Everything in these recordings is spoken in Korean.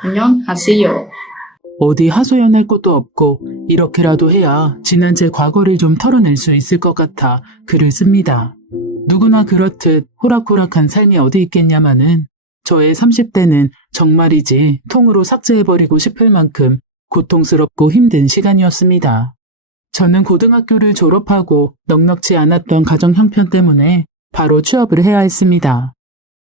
안녕하세요. 어디 하소연할 것도 없고 이렇게라도 해야 지난 제 과거를 좀 털어낼 수 있을 것 같아 글을 씁니다. 누구나 그렇듯 호락호락한 삶이 어디 있겠냐마는 저의 30대는 정말이지 통으로 삭제해버리고 싶을 만큼 고통스럽고 힘든 시간이었습니다. 저는 고등학교를 졸업하고 넉넉지 않았던 가정 형편 때문에 바로 취업을 해야 했습니다.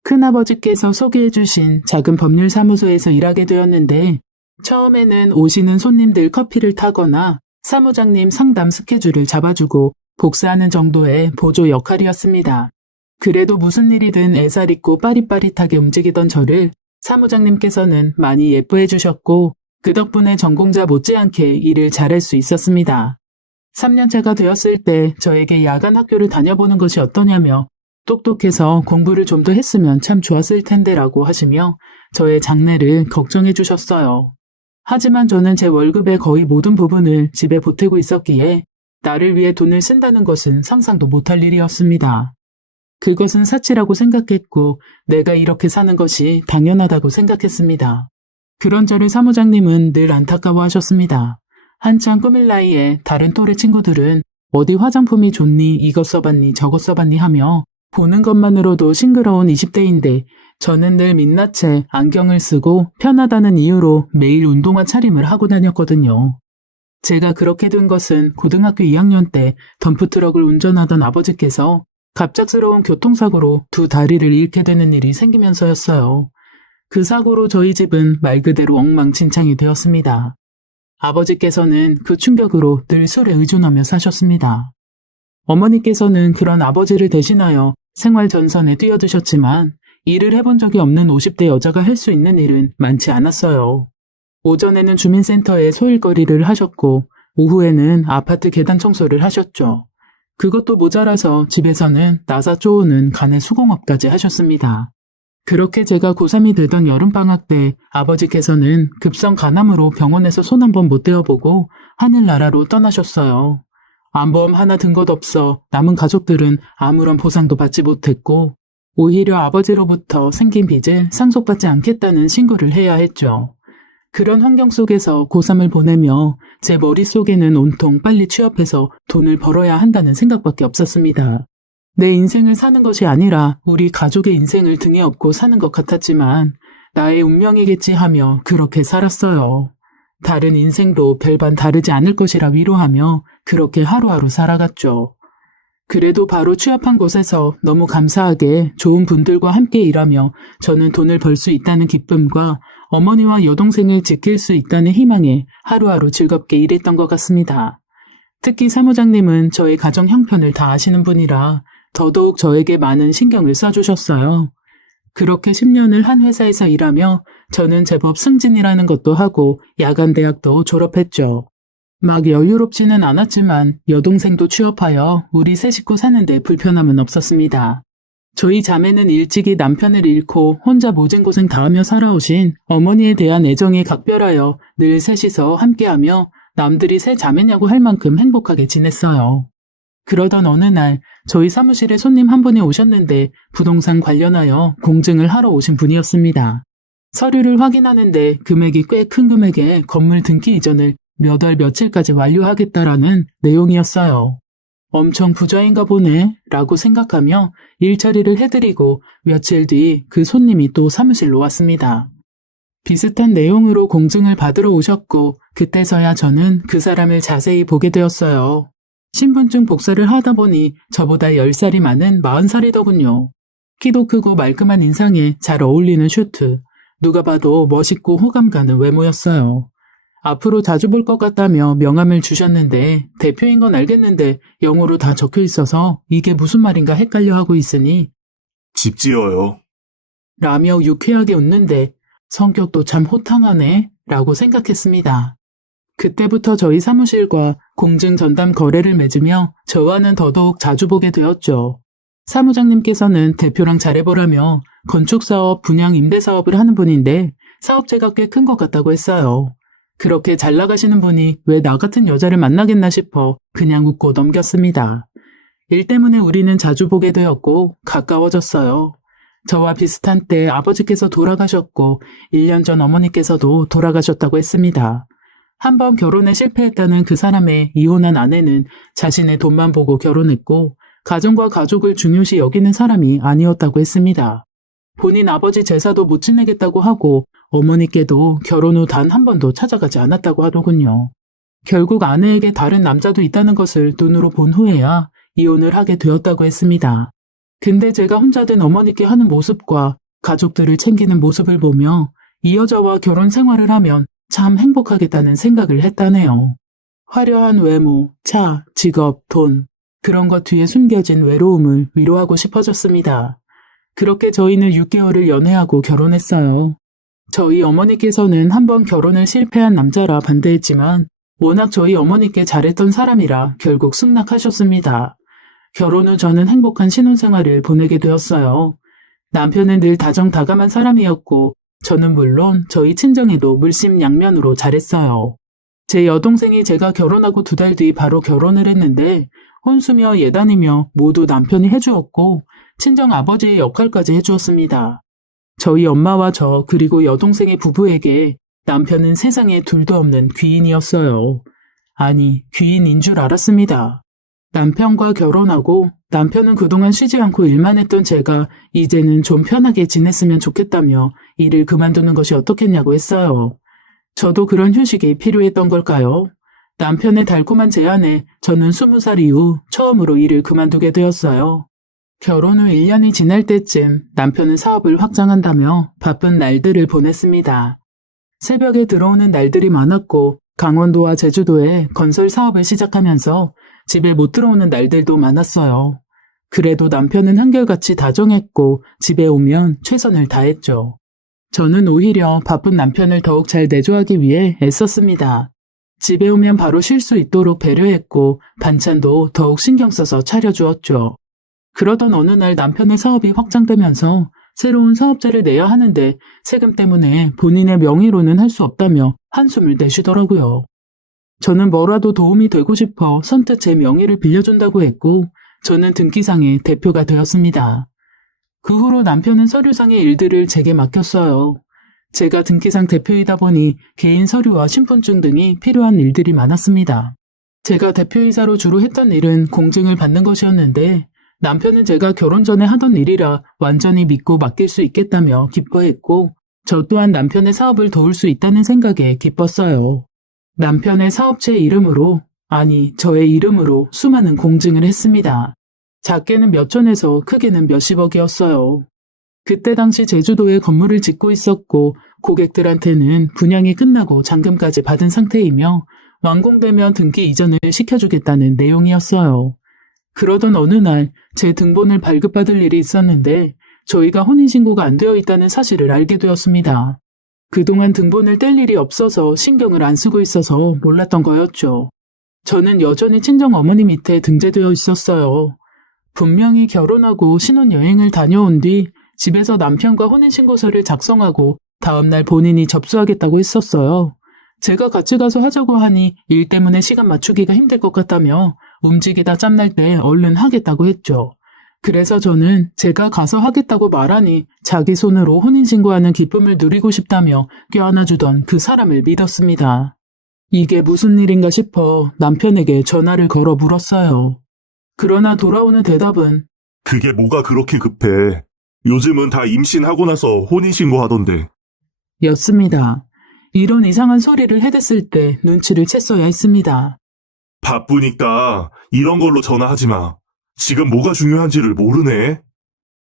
큰아버지께서 소개해주신 작은 법률사무소에서 일하게 되었는데 처음에는 오시는 손님들 커피를 타거나 사무장님 상담 스케줄을 잡아주고 복사하는 정도의 보조 역할이었습니다. 그래도 무슨 일이든 애살 있고 빠릿빠릿하게 움직이던 저를 사무장님께서는 많이 예뻐해 주셨고 그 덕분에 전공자 못지않게 일을 잘할 수 있었습니다. 3년차가 되었을 때 저에게 야간 학교를 다녀보는 것이 어떠냐며 똑똑해서 공부를 좀 더 했으면 참 좋았을 텐데 라고 하시며 저의 장래를 걱정해 주셨어요. 하지만 저는 제 월급의 거의 모든 부분을 집에 보태고 있었기에 나를 위해 돈을 쓴다는 것은 상상도 못할 일이었습니다. 그것은 사치라고 생각했고 내가 이렇게 사는 것이 당연하다고 생각했습니다. 그런 저를 사무장님은 늘 안타까워하셨습니다. 한창 꾸밀 나이에 다른 또래 친구들은 어디 화장품이 좋니 이것 써봤니 저것 써봤니 하며 보는 것만으로도 싱그러운 20대인데 저는 늘 민낯에 안경을 쓰고 편하다는 이유로 매일 운동화 차림을 하고 다녔거든요. 제가 그렇게 된 것은 고등학교 2학년 때 덤프트럭을 운전하던 아버지께서 갑작스러운 교통사고로 두 다리를 잃게 되는 일이 생기면서였어요. 그 사고로 저희 집은 말 그대로 엉망진창이 되었습니다. 아버지께서는 그 충격으로 늘 술에 의존하며 사셨습니다. 어머니께서는 그런 아버지를 대신하여 생활 전선에 뛰어드셨지만 일을 해본 적이 없는 50대 여자가 할 수 있는 일은 많지 않았어요. 오전에는 주민센터에 소일거리를 하셨고 오후에는 아파트 계단 청소를 하셨죠. 그것도 모자라서 집에서는 나사 쪼우는 간의 수공업까지 하셨습니다. 그렇게 제가 고3이 되던 여름방학 때 아버지께서는 급성 간암으로 병원에서 손 한 번 못 대어보고 하늘나라로 떠나셨어요. 암보험 하나 든 것 없어 남은 가족들은 아무런 보상도 받지 못했고 오히려 아버지로부터 생긴 빚을 상속받지 않겠다는 신고를 해야 했죠. 그런 환경 속에서 고3을 보내며 제 머릿속에는 온통 빨리 취업해서 돈을 벌어야 한다는 생각밖에 없었습니다. 내 인생을 사는 것이 아니라 우리 가족의 인생을 등에 업고 사는 것 같았지만 나의 운명이겠지 하며 그렇게 살았어요. 다른 인생도 별반 다르지 않을 것이라 위로하며 그렇게 하루하루 살아갔죠. 그래도 바로 취업한 곳에서 너무 감사하게 좋은 분들과 함께 일하며 저는 돈을 벌 수 있다는 기쁨과 어머니와 여동생을 지킬 수 있다는 희망에 하루하루 즐겁게 일했던 것 같습니다. 특히 사무장님은 저의 가정 형편을 다 아시는 분이라 더더욱 저에게 많은 신경을 써주셨어요. 그렇게 10년을 한 회사에서 일하며 저는 제법 승진이라는 것도 하고 야간대학도 졸업했죠. 막 여유롭지는 않았지만 여동생도 취업하여 우리 세 식구 사는데 불편함은 없었습니다. 저희 자매는 일찍이 남편을 잃고 혼자 모진고생 다하며 살아오신 어머니에 대한 애정이 각별하여 늘 셋이서 함께하며 남들이 세 자매냐고 할 만큼 행복하게 지냈어요. 그러던 어느 날 저희 사무실에 손님 한 분이 오셨는데 부동산 관련하여 공증을 하러 오신 분이었습니다. 서류를 확인하는데 금액이 꽤 큰 금액에 건물 등기 이전을 몇 월 며칠까지 완료하겠다라는 내용이었어요. 엄청 부자인가 보네 라고 생각하며 일처리를 해드리고 며칠 뒤 그 손님이 또 사무실로 왔습니다. 비슷한 내용으로 공증을 받으러 오셨고 그때서야 저는 그 사람을 자세히 보게 되었어요. 신분증 복사를 하다 보니 저보다 10살이 많은 40살이더군요. 키도 크고 말끔한 인상에 잘 어울리는 슈트, 누가 봐도 멋있고 호감 가는 외모였어요. 앞으로 자주 볼 것 같다며 명함을 주셨는데 대표인 건 알겠는데 영어로 다 적혀 있어서 이게 무슨 말인가 헷갈려 하고 있으니 집 지어요. 라며 유쾌하게 웃는데 성격도 참 호탕하네 라고 생각했습니다. 그때부터 저희 사무실과 공증 전담 거래를 맺으며 저와는 더더욱 자주 보게 되었죠. 사무장님께서는 대표랑 잘해보라며 건축사업, 분양, 임대사업을 하는 분인데 사업체가 꽤 큰 것 같다고 했어요. 그렇게 잘 나가시는 분이 왜 나 같은 여자를 만나겠나 싶어 그냥 웃고 넘겼습니다. 일 때문에 우리는 자주 보게 되었고 가까워졌어요. 저와 비슷한 때 아버지께서 돌아가셨고 1년 전 어머니께서도 돌아가셨다고 했습니다. 한번 결혼에 실패했다는 그 사람의 이혼한 아내는 자신의 돈만 보고 결혼했고 가정과 가족을 중요시 여기는 사람이 아니었다고 했습니다. 본인 아버지 제사도 못 지내겠다고 하고 어머니께도 결혼 후 단 한 번도 찾아가지 않았다고 하더군요. 결국 아내에게 다른 남자도 있다는 것을 눈으로 본 후에야 이혼을 하게 되었다고 했습니다. 근데 제가 혼자 된 어머니께 하는 모습과 가족들을 챙기는 모습을 보며 이 여자와 결혼 생활을 하면 참 행복하겠다는 생각을 했다네요. 화려한 외모, 차, 직업, 돈, 그런 것 뒤에 숨겨진 외로움을 위로하고 싶어졌습니다. 그렇게 저희는 6개월을 연애하고 결혼했어요. 저희 어머니께서는 한번 결혼을 실패한 남자라 반대했지만 워낙 저희 어머니께 잘했던 사람이라 결국 승낙하셨습니다. 결혼 후 저는 행복한 신혼생활을 보내게 되었어요. 남편은 늘 다정다감한 사람이었고 저는 물론 저희 친정에도 물심양면으로 잘했어요. 제 여동생이 제가 결혼하고 2달 뒤 바로 결혼을 했는데 혼수며 예단이며 모두 남편이 해주었고 친정 아버지의 역할까지 해주었습니다. 저희 엄마와 저 그리고 여동생의 부부에게 남편은 세상에 둘도 없는 귀인이었어요. 아니, 귀인인 줄 알았습니다. 남편과 결혼하고 남편은 그동안 쉬지 않고 일만 했던 제가 이제는 좀 편하게 지냈으면 좋겠다며 일을 그만두는 것이 어떻겠냐고 했어요. 저도 그런 휴식이 필요했던 걸까요? 남편의 달콤한 제안에 저는 20살 이후 처음으로 일을 그만두게 되었어요. 결혼 후 1년이 지날 때쯤 남편은 사업을 확장한다며 바쁜 날들을 보냈습니다. 새벽에 들어오는 날들이 많았고 강원도와 제주도에 건설 사업을 시작하면서 집에 못 들어오는 날들도 많았어요. 그래도 남편은 한결같이 다정했고 집에 오면 최선을 다했죠. 저는 오히려 바쁜 남편을 더욱 잘 내조하기 위해 애썼습니다. 집에 오면 바로 쉴 수 있도록 배려했고 반찬도 더욱 신경 써서 차려주었죠. 그러던 어느 날 남편의 사업이 확장되면서 새로운 사업자를 내야 하는데 세금 때문에 본인의 명의로는 할 수 없다며 한숨을 내쉬더라고요. 저는 뭐라도 도움이 되고 싶어 선뜻 제 명의를 빌려준다고 했고 저는 등기상의 대표가 되었습니다. 그 후로 남편은 서류상의 일들을 제게 맡겼어요. 제가 등기상 대표이다 보니 개인 서류와 신분증 등이 필요한 일들이 많았습니다. 제가 대표이사로 주로 했던 일은 공증을 받는 것이었는데 남편은 제가 결혼 전에 하던 일이라 완전히 믿고 맡길 수 있겠다며 기뻐했고 저 또한 남편의 사업을 도울 수 있다는 생각에 기뻤어요. 남편의 사업체 이름으로, 아니 저의 이름으로 수많은 공증을 했습니다. 작게는 몇 천에서 크게는 몇십억이었어요. 그때 당시 제주도에 건물을 짓고 있었고 고객들한테는 분양이 끝나고 잔금까지 받은 상태이며 완공되면 등기 이전을 시켜주겠다는 내용이었어요. 그러던 어느 날 제 등본을 발급받을 일이 있었는데 저희가 혼인신고가 안 되어 있다는 사실을 알게 되었습니다. 그동안 등본을 뗄 일이 없어서 신경을 안 쓰고 있어서 몰랐던 거였죠. 저는 여전히 친정 어머니 밑에 등재되어 있었어요. 분명히 결혼하고 신혼여행을 다녀온 뒤 집에서 남편과 혼인신고서를 작성하고 다음날 본인이 접수하겠다고 했었어요. 제가 같이 가서 하자고 하니 일 때문에 시간 맞추기가 힘들 것 같다며 움직이다 짬날 때 얼른 하겠다고 했죠. 그래서 저는 제가 가서 하겠다고 말하니 자기 손으로 혼인신고하는 기쁨을 누리고 싶다며 껴안아주던 그 사람을 믿었습니다. 이게 무슨 일인가 싶어 남편에게 전화를 걸어 물었어요. 그러나 돌아오는 대답은 그게 뭐가 그렇게 급해. 요즘은 다 임신하고 나서 혼인신고하던데. 였습니다. 이런 이상한 소리를 해댔을 때 눈치를 챘어야 했습니다. 바쁘니까 이런 걸로 전화하지 마. 지금 뭐가 중요한지를 모르네.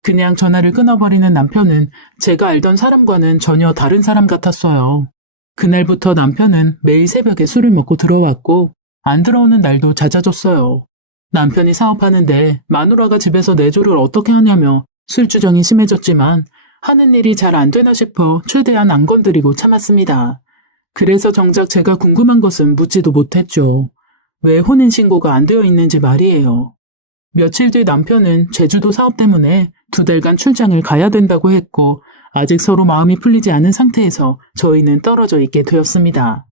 그냥 전화를 끊어버리는 남편은 제가 알던 사람과는 전혀 다른 사람 같았어요. 그날부터 남편은 매일 새벽에 술을 먹고 들어왔고 안 들어오는 날도 잦아졌어요. 남편이 사업하는데 마누라가 집에서 내조를 어떻게 하냐며 술주정이 심해졌지만 하는 일이 잘 안 되나 싶어 최대한 안 건드리고 참았습니다. 그래서 정작 제가 궁금한 것은 묻지도 못했죠. 왜 혼인신고가 안 되어 있는지 말이에요. 며칠 뒤 남편은 제주도 사업 때문에 2달간 출장을 가야 된다고 했고 아직 서로 마음이 풀리지 않은 상태에서 저희는 떨어져 있게 되었습니다.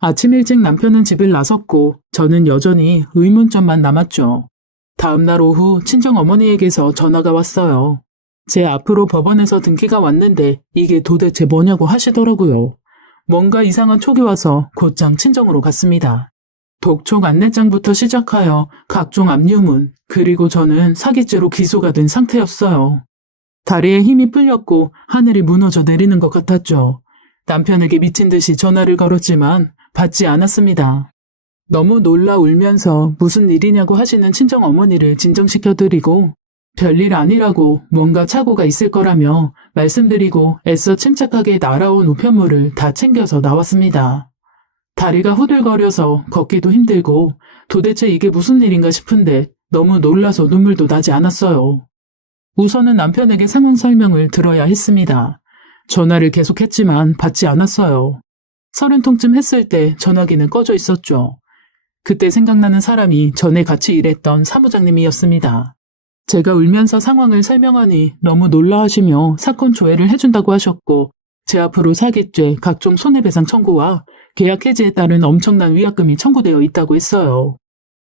아침 일찍 남편은 집을 나섰고 저는 여전히 의문점만 남았죠. 다음 날 오후 친정 어머니에게서 전화가 왔어요. 제 앞으로 법원에서 등기가 왔는데 이게 도대체 뭐냐고 하시더라고요. 뭔가 이상한 촉이 와서 곧장 친정으로 갔습니다. 독촉 안내장부터 시작하여 각종 압류문, 그리고 저는 사기죄로 기소가 된 상태였어요. 다리에 힘이 풀렸고 하늘이 무너져 내리는 것 같았죠. 남편에게 미친 듯이 전화를 걸었지만 받지 않았습니다. 너무 놀라 울면서 무슨 일이냐고 하시는 친정 어머니를 진정시켜드리고 별일 아니라고 뭔가 착오가 있을 거라며 말씀드리고 애써 침착하게 날아온 우편물을 다 챙겨서 나왔습니다. 다리가 후들거려서 걷기도 힘들고 도대체 이게 무슨 일인가 싶은데 너무 놀라서 눈물도 나지 않았어요. 우선은 남편에게 상황 설명을 들어야 했습니다. 전화를 계속했지만 받지 않았어요. 30통쯤 했을 때 전화기는 꺼져 있었죠. 그때 생각나는 사람이 전에 같이 일했던 사무장님이었습니다. 제가 울면서 상황을 설명하니 너무 놀라하시며 사건 조회를 해준다고 하셨고 제 앞으로 사기죄, 각종 손해배상 청구와 계약 해지에 따른 엄청난 위약금이 청구되어 있다고 했어요.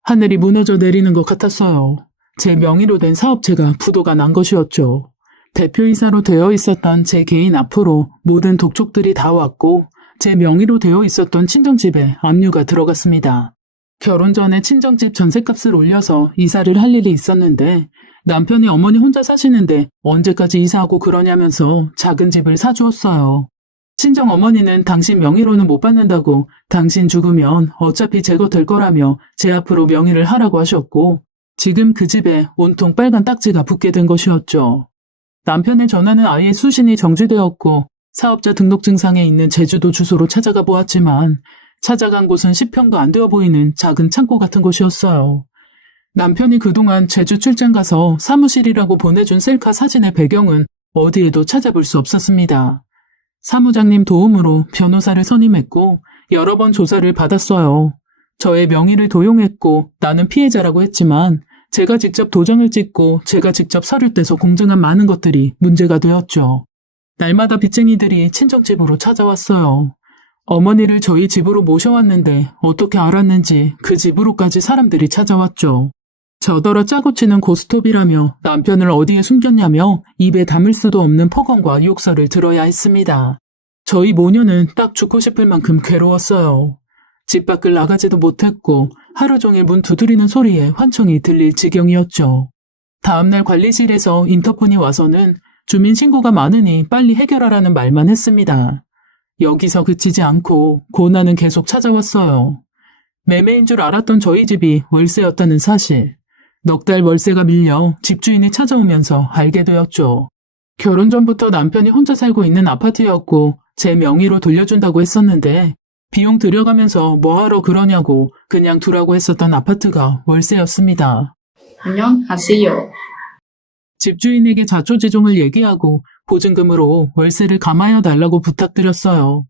하늘이 무너져 내리는 것 같았어요. 제 명의로 된 사업체가 부도가 난 것이었죠. 대표이사로 되어 있었던 제 개인 앞으로 모든 독촉들이 다 왔고 제 명의로 되어 있었던 친정집에 압류가 들어갔습니다. 결혼 전에 친정집 전셋값을 올려서 이사를 할 일이 있었는데 남편이 어머니 혼자 사시는데 언제까지 이사하고 그러냐면서 작은 집을 사주었어요. 친정 어머니는 당신 명의로는 못 받는다고 당신 죽으면 어차피 제거 될 거라며 제 앞으로 명의를 하라고 하셨고 지금 그 집에 온통 빨간 딱지가 붙게 된 것이었죠. 남편의 전화는 아예 수신이 정지되었고 사업자 등록증상에 있는 제주도 주소로 찾아가 보았지만 찾아간 곳은 10평도 안 되어 보이는 작은 창고 같은 곳이었어요. 남편이 그동안 제주 출장 가서 사무실이라고 보내준 셀카 사진의 배경은 어디에도 찾아볼 수 없었습니다. 사무장님 도움으로 변호사를 선임했고 여러 번 조사를 받았어요. 저의 명의를 도용했고 나는 피해자라고 했지만 제가 직접 도장을 찍고 제가 직접 서류 떼서 공증한 많은 것들이 문제가 되었죠. 날마다 빚쟁이들이 친정집으로 찾아왔어요. 어머니를 저희 집으로 모셔왔는데 어떻게 알았는지 그 집으로까지 사람들이 찾아왔죠. 저더러 짜고 치는 고스톱이라며 남편을 어디에 숨겼냐며 입에 담을 수도 없는 폭언과 욕설을 들어야 했습니다. 저희 모녀는 딱 죽고 싶을 만큼 괴로웠어요. 집 밖을 나가지도 못했고 하루 종일 문 두드리는 소리에 환청이 들릴 지경이었죠. 다음날 관리실에서 인터폰이 와서는 주민 신고가 많으니 빨리 해결하라는 말만 했습니다. 여기서 그치지 않고 고난은 계속 찾아왔어요. 매매인 줄 알았던 저희 집이 월세였다는 사실. 넉 달 월세가 밀려 집주인이 찾아오면서 알게 되었죠. 결혼 전부터 남편이 혼자 살고 있는 아파트였고 제 명의로 돌려준다고 했었는데 비용 들여가면서 뭐하러 그러냐고 그냥 두라고 했었던 아파트가 월세였습니다. 안녕하세요. 집주인에게 자초지종을 얘기하고 보증금으로 월세를 감하여 달라고 부탁드렸어요.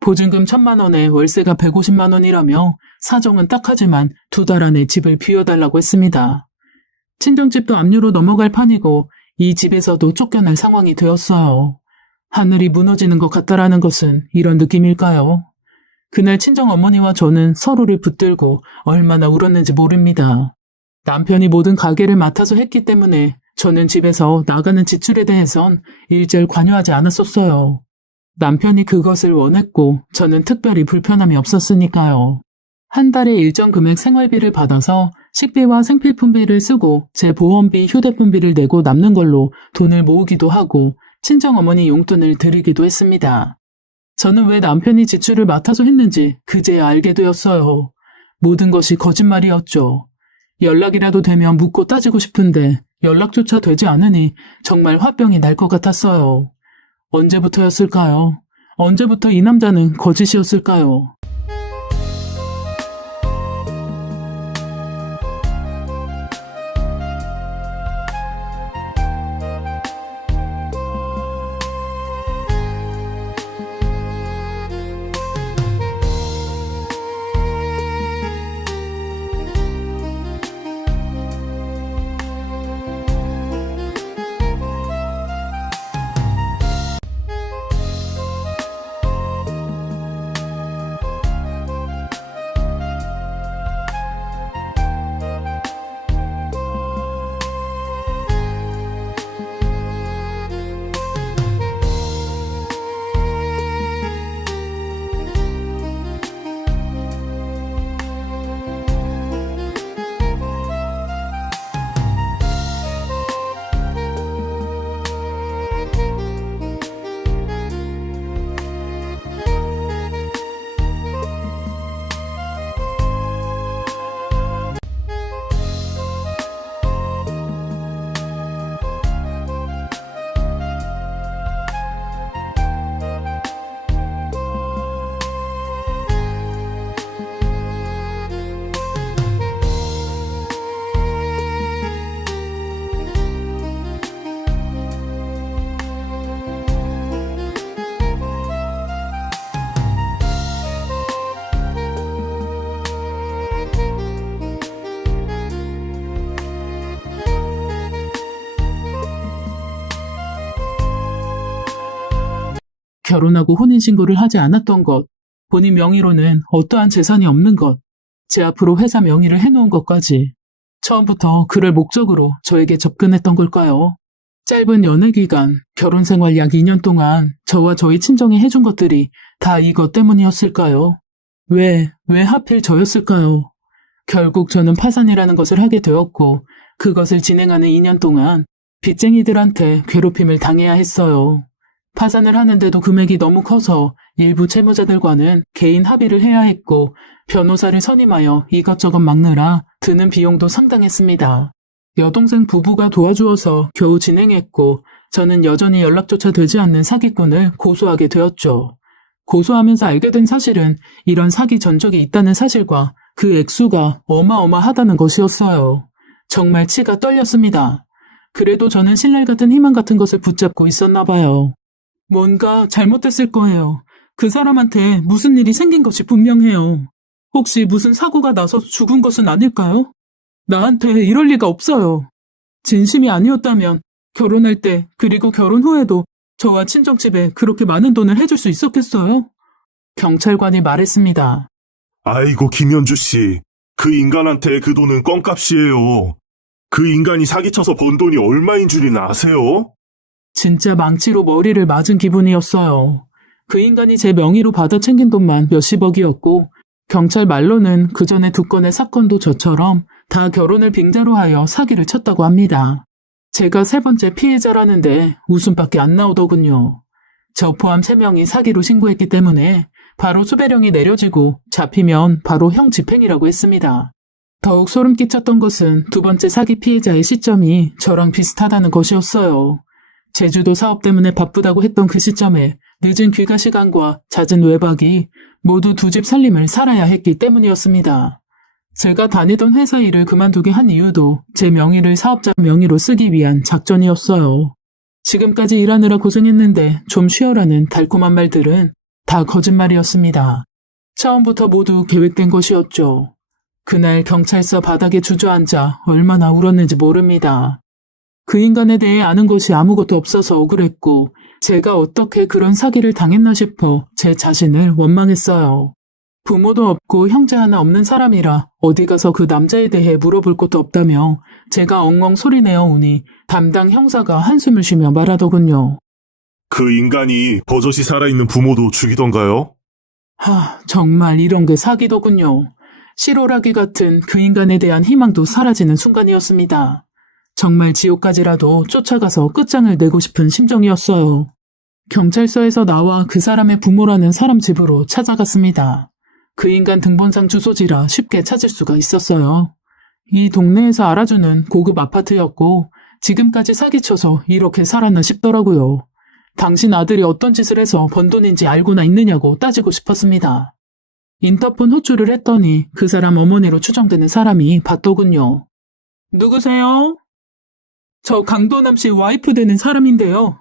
보증금 1,000만 원에 월세가 150만 원이라며 사정은 딱하지만 2달 안에 집을 비워달라고 했습니다. 친정집도 압류로 넘어갈 판이고 이 집에서도 쫓겨날 상황이 되었어요. 하늘이 무너지는 것 같다라는 것은 이런 느낌일까요? 그날 친정 어머니와 저는 서로를 붙들고 얼마나 울었는지 모릅니다. 남편이 모든 가게를 맡아서 했기 때문에 저는 집에서 나가는 지출에 대해선 일절 관여하지 않았었어요. 남편이 그것을 원했고 저는 특별히 불편함이 없었으니까요. 한 달에 일정 금액 생활비를 받아서 식비와 생필품비를 쓰고 제 보험비, 휴대폰비를 내고 남는 걸로 돈을 모으기도 하고 친정어머니 용돈을 드리기도 했습니다. 저는 왜 남편이 지출을 맡아서 했는지 그제야 알게 되었어요. 모든 것이 거짓말이었죠. 연락이라도 되면 묻고 따지고 싶은데 연락조차 되지 않으니 정말 화병이 날 것 같았어요. 언제부터였을까요? 언제부터 이 남자는 거짓이었을까요? 결혼하고 혼인신고를 하지 않았던 것, 본인 명의로는 어떠한 재산이 없는 것, 제 앞으로 회사 명의를 해놓은 것까지 처음부터 그럴 목적으로 저에게 접근했던 걸까요? 짧은 연애 기간, 결혼 생활 약 2년 동안 저와 저희 친정이 해준 것들이 다 이것 때문이었을까요? 왜 하필 저였을까요? 결국 저는 파산이라는 것을 하게 되었고, 그것을 진행하는 2년 동안 빚쟁이들한테 괴롭힘을 당해야 했어요. 파산을 하는데도 금액이 너무 커서 일부 채무자들과는 개인 합의를 해야 했고, 변호사를 선임하여 이것저것 막느라 드는 비용도 상당했습니다. 여동생 부부가 도와주어서 겨우 진행했고, 저는 여전히 연락조차 되지 않는 사기꾼을 고소하게 되었죠. 고소하면서 알게 된 사실은 이런 사기 전적이 있다는 사실과 그 액수가 어마어마하다는 것이었어요. 정말 치가 떨렸습니다. 그래도 저는 신랄 같은 희망 같은 것을 붙잡고 있었나 봐요. 뭔가 잘못됐을 거예요. 그 사람한테 무슨 일이 생긴 것이 분명해요. 혹시 무슨 사고가 나서 죽은 것은 아닐까요? 나한테 이럴 리가 없어요. 진심이 아니었다면 결혼할 때 그리고 결혼 후에도 저와 친정집에 그렇게 많은 돈을 해줄 수 있었겠어요? 경찰관이 말했습니다. 아이고, 김현주 씨. 그 인간한테 그 돈은 껌값이에요. 그 인간이 사기쳐서 번 돈이 얼마인 줄이나 아세요? 진짜 망치로 머리를 맞은 기분이었어요. 그 인간이 제 명의로 받아 챙긴 돈만 몇십억이었고, 경찰 말로는 그 전에 2건의 사건도 저처럼 다 결혼을 빙자로 하여 사기를 쳤다고 합니다. 제가 3번째 피해자라는데 웃음밖에 안 나오더군요. 저 포함 3명이 사기로 신고했기 때문에 바로 수배령이 내려지고 잡히면 바로 형 집행이라고 했습니다. 더욱 소름 끼쳤던 것은 2번째 사기 피해자의 시점이 저랑 비슷하다는 것이었어요. 제주도 사업 때문에 바쁘다고 했던 그 시점에 늦은 귀가 시간과 잦은 외박이 모두 2집 살림을 살아야 했기 때문이었습니다. 제가 다니던 회사 일을 그만두게 한 이유도 제 명의를 사업자 명의로 쓰기 위한 작전이었어요. 지금까지 일하느라 고생했는데 좀 쉬어라는 달콤한 말들은 다 거짓말이었습니다. 처음부터 모두 계획된 것이었죠. 그날 경찰서 바닥에 주저앉아 얼마나 울었는지 모릅니다. 그 인간에 대해 아는 것이 아무것도 없어서 억울했고, 제가 어떻게 그런 사기를 당했나 싶어 제 자신을 원망했어요. 부모도 없고 형제 하나 없는 사람이라 어디 가서 그 남자에 대해 물어볼 것도 없다며 제가 엉엉 소리내어 오니 담당 형사가 한숨을 쉬며 말하더군요. 그 인간이 버젓이 살아있는 부모도 죽이던가요? 정말 이런 게 사기더군요. 실오라기 같은 그 인간에 대한 희망도 사라지는 순간이었습니다. 정말 지옥까지라도 쫓아가서 끝장을 내고 싶은 심정이었어요. 경찰서에서 나와 그 사람의 부모라는 사람 집으로 찾아갔습니다. 그 인간 등본상 주소지라 쉽게 찾을 수가 있었어요. 이 동네에서 알아주는 고급 아파트였고 지금까지 사기쳐서 이렇게 살았나 싶더라고요. 당신 아들이 어떤 짓을 해서 번 돈인지 알고나 있느냐고 따지고 싶었습니다. 인터폰 호출을 했더니 그 사람 어머니로 추정되는 사람이 받더군요. 누구세요? 저 강도남 씨 와이프 되는 사람인데요.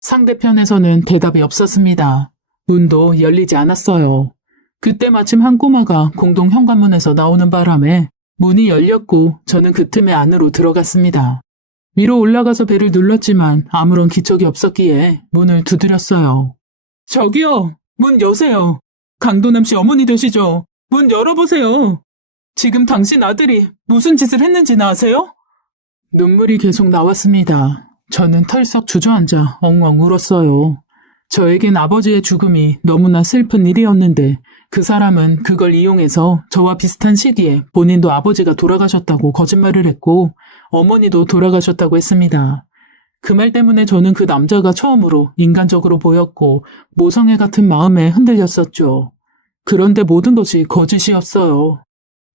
상대편에서는 대답이 없었습니다. 문도 열리지 않았어요. 그때 마침 한 꼬마가 공동 현관문에서 나오는 바람에 문이 열렸고 저는 그 틈에 안으로 들어갔습니다. 위로 올라가서 벨을 눌렀지만 아무런 기척이 없었기에 문을 두드렸어요. 저기요, 문 여세요. 강도남 씨 어머니 되시죠? 문 열어보세요. 지금 당신 아들이 무슨 짓을 했는지는 아세요? 눈물이 계속 나왔습니다. 저는 털썩 주저앉아 엉엉 울었어요. 저에겐 아버지의 죽음이 너무나 슬픈 일이었는데 그 사람은 그걸 이용해서 저와 비슷한 시기에 본인도 아버지가 돌아가셨다고 거짓말을 했고 어머니도 돌아가셨다고 했습니다. 그 말 때문에 저는 그 남자가 처음으로 인간적으로 보였고 모성애 같은 마음에 흔들렸었죠. 그런데 모든 것이 거짓이었어요.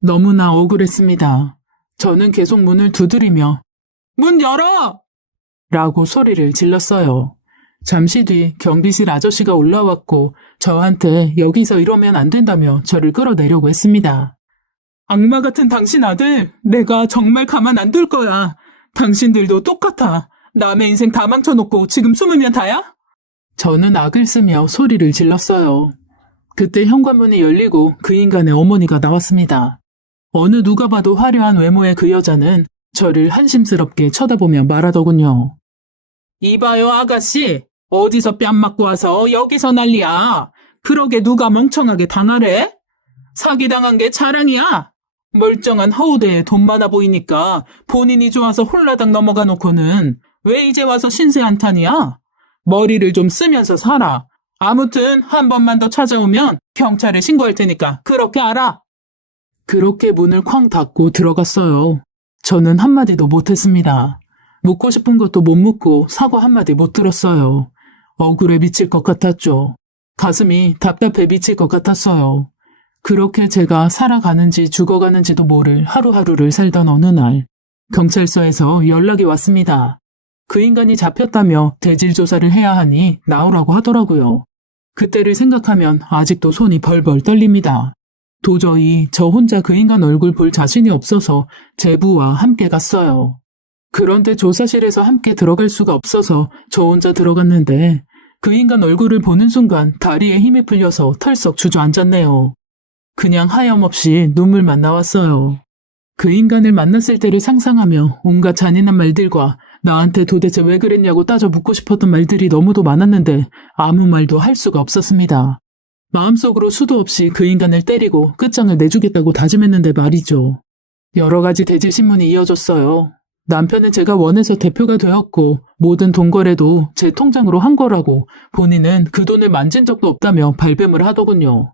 너무나 억울했습니다. 저는 계속 문을 두드리며 문 열어! 라고 소리를 질렀어요. 잠시 뒤 경비실 아저씨가 올라왔고 저한테 여기서 이러면 안 된다며 저를 끌어내려고 했습니다. 악마 같은 당신 아들, 내가 정말 가만 안 둘 거야. 당신들도 똑같아. 남의 인생 다 망쳐놓고 지금 숨으면 다야? 저는 악을 쓰며 소리를 질렀어요. 그때 현관문이 열리고 그 인간의 어머니가 나왔습니다. 어느 누가 봐도 화려한 외모의 그 여자는 저를 한심스럽게 쳐다보며 말하더군요. 이봐요, 아가씨. 어디서 뺨 맞고 와서 여기서 난리야. 그러게 누가 멍청하게 당하래? 사기당한 게 자랑이야. 멀쩡한 허우대에 돈 많아 보이니까 본인이 좋아서 홀라당 넘어가 놓고는 왜 이제 와서 신세 한탄이야? 머리를 좀 쓰면서 살아. 아무튼 한 번만 더 찾아오면 경찰에 신고할 테니까 그렇게 알아. 그렇게 문을 쾅 닫고 들어갔어요. 저는 한마디도 못했습니다. 묻고 싶은 것도 못 묻고 사과 한마디 못 들었어요. 억울해 미칠 것 같았죠. 가슴이 답답해 미칠 것 같았어요. 그렇게 제가 살아가는지 죽어가는지도 모를 하루하루를 살던 어느 날 경찰서에서 연락이 왔습니다. 그 인간이 잡혔다며 대질 조사를 해야 하니 나오라고 하더라고요. 그때를 생각하면 아직도 손이 벌벌 떨립니다. 도저히 저 혼자 그 인간 얼굴 볼 자신이 없어서 제부와 함께 갔어요. 그런데 조사실에서 함께 들어갈 수가 없어서 저 혼자 들어갔는데 그 인간 얼굴을 보는 순간 다리에 힘이 풀려서 털썩 주저앉았네요. 그냥 하염없이 눈물만 나왔어요. 그 인간을 만났을 때를 상상하며 온갖 잔인한 말들과 나한테 도대체 왜 그랬냐고 따져 묻고 싶었던 말들이 너무도 많았는데 아무 말도 할 수가 없었습니다. 마음속으로 수도 없이 그 인간을 때리고 끝장을 내주겠다고 다짐했는데 말이죠. 여러 가지 대질 신문이 이어졌어요. 남편은 제가 원해서 대표가 되었고 모든 돈거래도 제 통장으로 한 거라고 본인은 그 돈을 만진 적도 없다며 발뺌을 하더군요.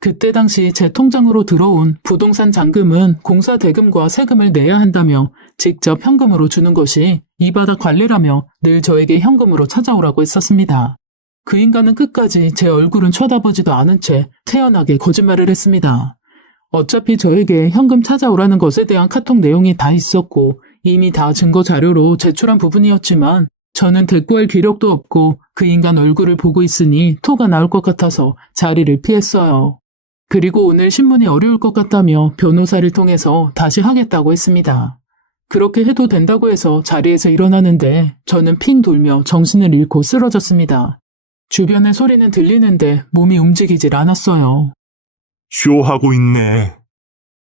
그때 당시 제 통장으로 들어온 부동산 잔금은 공사 대금과 세금을 내야 한다며 직접 현금으로 주는 것이 이 바다 관례라며 늘 저에게 현금으로 찾아오라고 했었습니다. 그 인간은 끝까지 제 얼굴은 쳐다보지도 않은 채 태연하게 거짓말을 했습니다. 어차피 저에게 현금 찾아오라는 것에 대한 카톡 내용이 다 있었고 이미 다 증거 자료로 제출한 부분이었지만 저는 대꾸할 기력도 없고 그 인간 얼굴을 보고 있으니 토가 나올 것 같아서 자리를 피했어요. 그리고 오늘 신문이 어려울 것 같다며 변호사를 통해서 다시 하겠다고 했습니다. 그렇게 해도 된다고 해서 자리에서 일어나는데 저는 핑 돌며 정신을 잃고 쓰러졌습니다. 주변의 소리는 들리는데 몸이 움직이질 않았어요. 쇼하고 있네.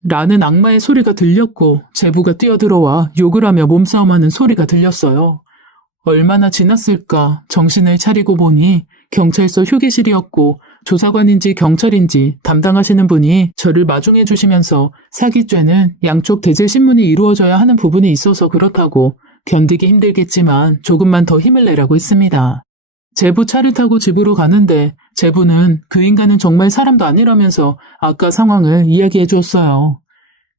라는 악마의 소리가 들렸고 제부가 뛰어들어와 욕을 하며 몸싸움하는 소리가 들렸어요. 얼마나 지났을까 정신을 차리고 보니 경찰서 휴게실이었고 조사관인지 경찰인지 담당하시는 분이 저를 마중해 주시면서 사기죄는 양쪽 대질 신문이 이루어져야 하는 부분이 있어서 그렇다고 견디기 힘들겠지만 조금만 더 힘을 내라고 했습니다. 제부 차를 타고 집으로 가는데 제부는 그 인간은 정말 사람도 아니라면서 아까 상황을 이야기해 주었어요.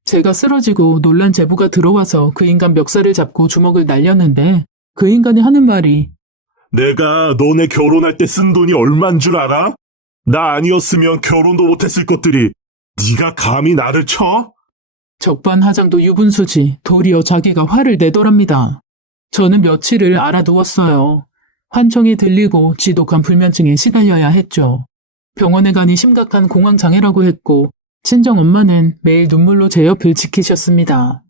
제가 쓰러지고 놀란 제부가 들어와서 그 인간 멱살을 잡고 주먹을 날렸는데 그 인간이 하는 말이 내가 너네 결혼할 때 쓴 돈이 얼만 줄 알아? 나 아니었으면 결혼도 못했을 것들이 네가 감히 나를 쳐? 적반하장도 유분수지 도리어 자기가 화를 내더랍니다. 저는 며칠을 알아두었어요. 환청이 들리고 지독한 불면증에 시달려야 했죠. 병원에 가니 심각한 공황장애라고 했고 친정엄마는 매일 눈물로 제 옆을 지키셨습니다.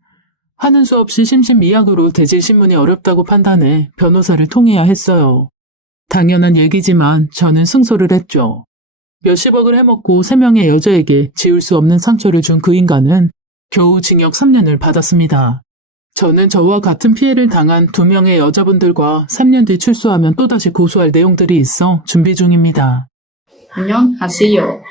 하는 수 없이 심신미약으로 대질신문이 어렵다고 판단해 변호사를 통해야 했어요. 당연한 얘기지만 저는 승소를 했죠. 몇십억을 해먹고 3명의 여자에게 지울 수 없는 상처를 준 그 인간은 겨우 징역 3년을 받았습니다. 저는 저와 같은 피해를 당한 2명의 여자분들과 3년 뒤 출소하면 또다시 고소할 내용들이 있어 준비 중입니다. 안녕하세요.